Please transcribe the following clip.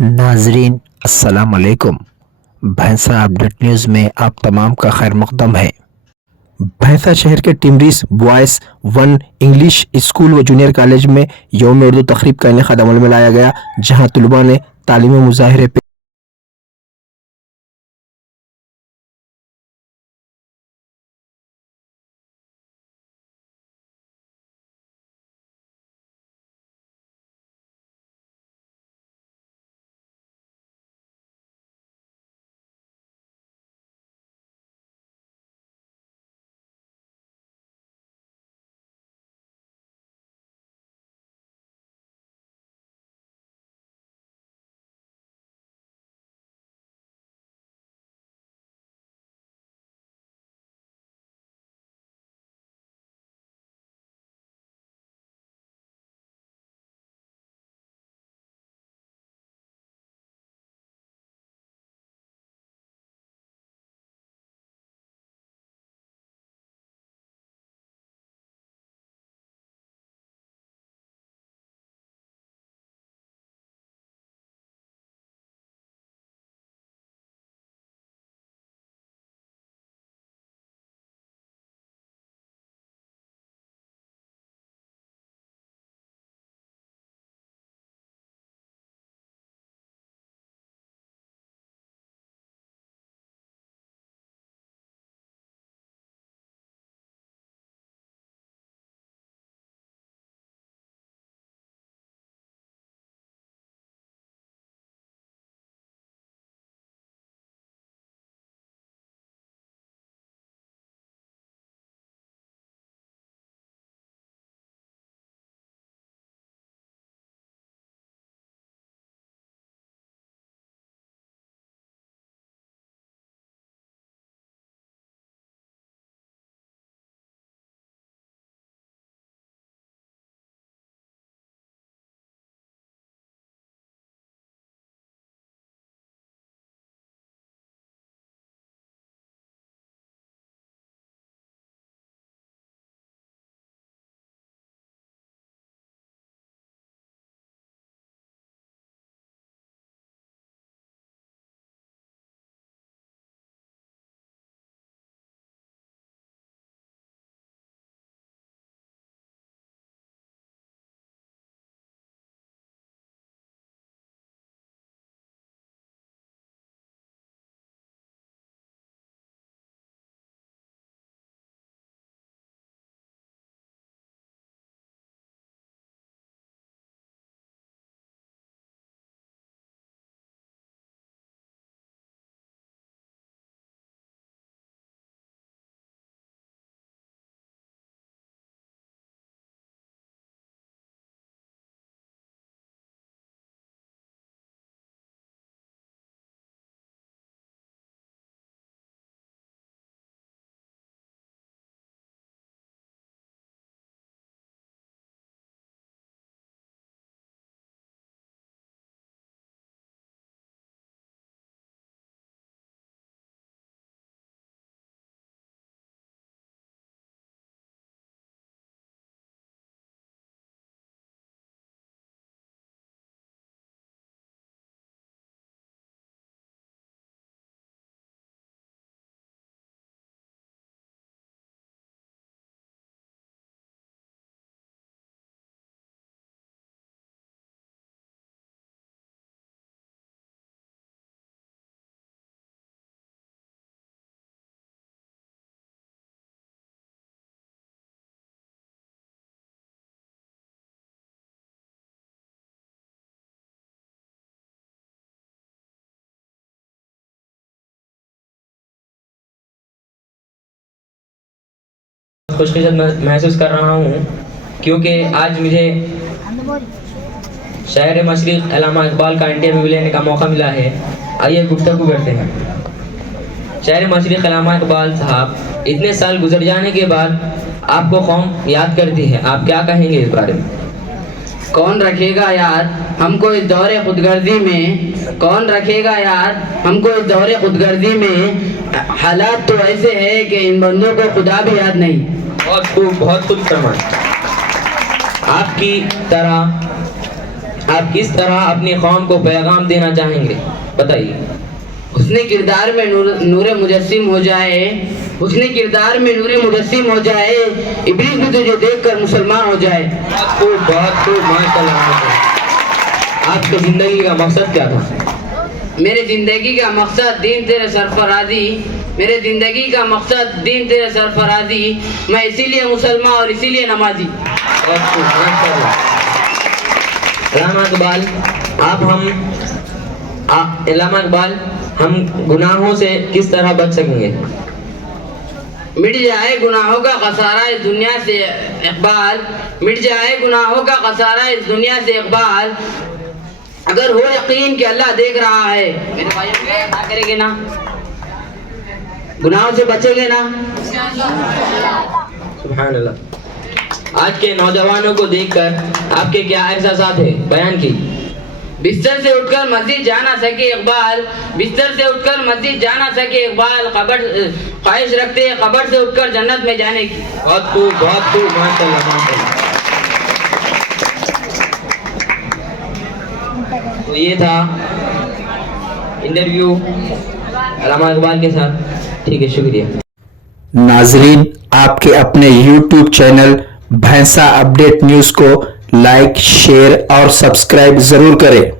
नाजरीन अस्सलाम वालेकुम। भैंसा अपडेट न्यूज़ में आप तमाम का खैर मकदम है। भैंसा शहर के टिमरीज बॉयज़ 1 इंग्लिश स्कूल व जूनियर कॉलेज में यौम उर्दू तकरीब का इनेकाद अमल में लाया गया, जहां तलबा ने तालीमी मुजाहिरे पे खुशकिस्मत महसूस कर रहा हूँ, क्योंकि आज मुझे शायर मशरिक़ अल्लामा इकबाल का इंटरव्यू लेने का मौका मिला है। आइए गुफ्तगू करते हैं। शायर मशरिक़ अल्लामा इकबाल साहब, इतने साल गुजर जाने के बाद आपको कौम याद करती है, आप क्या कहेंगे इस बारे में? कौन रखेगा यार हमको इस दौरे खुदगर्जी में, कौन रखेगा यार हमको इस दौरे खुदगर्जी में। हालात तो ऐसे है कि इन बंदों को खुदा भी याद नहीं। बहुत खूब फरमाया। आपकी तरह आप किस तरह अपनी कौम को पैगाम देना चाहेंगे, बताइए। उसने किरदार में नूरे मुजस्सिम हो जाए, उसने किरदार में नूरे मुजस्सिम हो जाए, इब्लीस भी तुझे देखकर मुसलमान हो जाए। बहुत खूब माशाल्लाह। आपकी जिंदगी का मकसद क्या था? मेरी जिंदगी का मकसद दीन तेरे सरफराजी, मेरे जिंदगी का मकसद दीन तेरे सरफराजी, मैं इसीलिए मुसलमान और इसीलिए नमाजी। बहुत खूब माशाल्लाह। अल्लामा इकबाल, अल्लामा इकबाल, हम गुनाहों से किस तरह बच सकेंगे? मिट जाए गुनाहों का खसारा इस दुनिया से इकबाल, मिट जाए गुनाहों का खसारा इस दुनिया से इकबाल, अगर हो यकीन कि अल्लाह देख रहा है। मेरे भाइयों क्या करेंगे ना, गुनाहों से बचेंगे ना। सुभान अल्लाह। आज के नौजवानों को देखकर आपके क्या एहसासात है, बयान की। बिस्तर से उठकर मस्जिद जा ना सके इकबाल, बिस्तर से उठकर मस्जिद जा ना सके इकबाल, ख्वाहिश रखते हैं कब्र से उठकर जन्नत में जाने की। बहुत खूब माशाल्लाह माशाल्लाह। तो ये था इंटरव्यू अल्लामा इकबाल के साथ। ठीक है, शुक्रिया। नाजरीन, आपके अपने YouTube चैनल भैंसा अपडेट न्यूज़ को लाइक, शेयर और सब्सक्राइब ज़रूर करें।